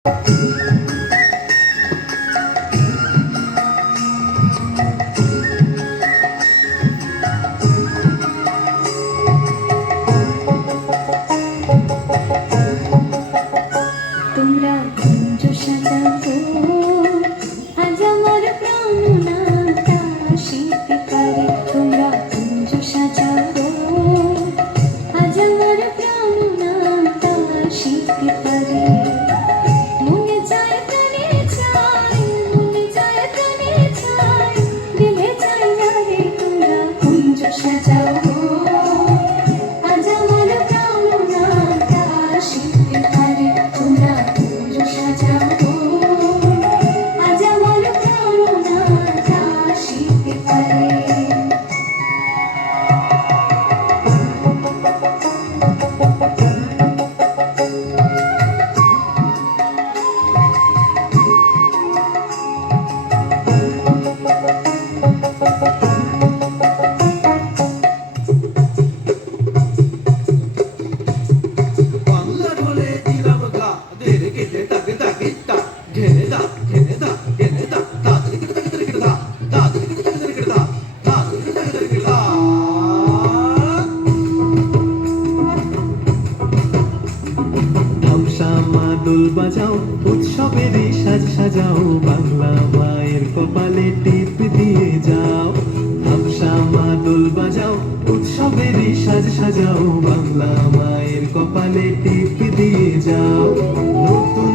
তোমরা কুঞ্জ সাজাবো আজ আমার প্রাণনাথ আসিতে পারে। তোমরা কুঞ্জ সাজাবো আজ আমার প্রাণনাথ আসিতে পারে। মনে চায় প্রাণে চায়, মনে চায় প্রাণে চায়, দিলে চায় না রে। তোমরা কুঞ্জ সাজাবো আজ আমার প্রাণনাথ আসিতে পারে। তোমরা কুঞ্জ সাজাবো আজ আমার প্রাণনাথ আসিতে পারে। বাংলা বলে দিলাম গা দের কেটে তাকে তাকে তা ঘেনে দা ঘেনে দা ঘেনে দা তাদের কেটে তাকে তাকে দা তাদের কেটে তাকে তাকে দা তাদের কেটে তাকে তাকে দা। ধামসা মাদল বাজাও উৎসবেরই সাজ সাজাও বাংলা মায়ের কপালে টিপ দিয়ে যাও। ধামসা মাদল বাজাও উৎসবেরই সাজ সাজাও বাংলা মায়ের কপালে টিপ দিয়ে যাও। নতুন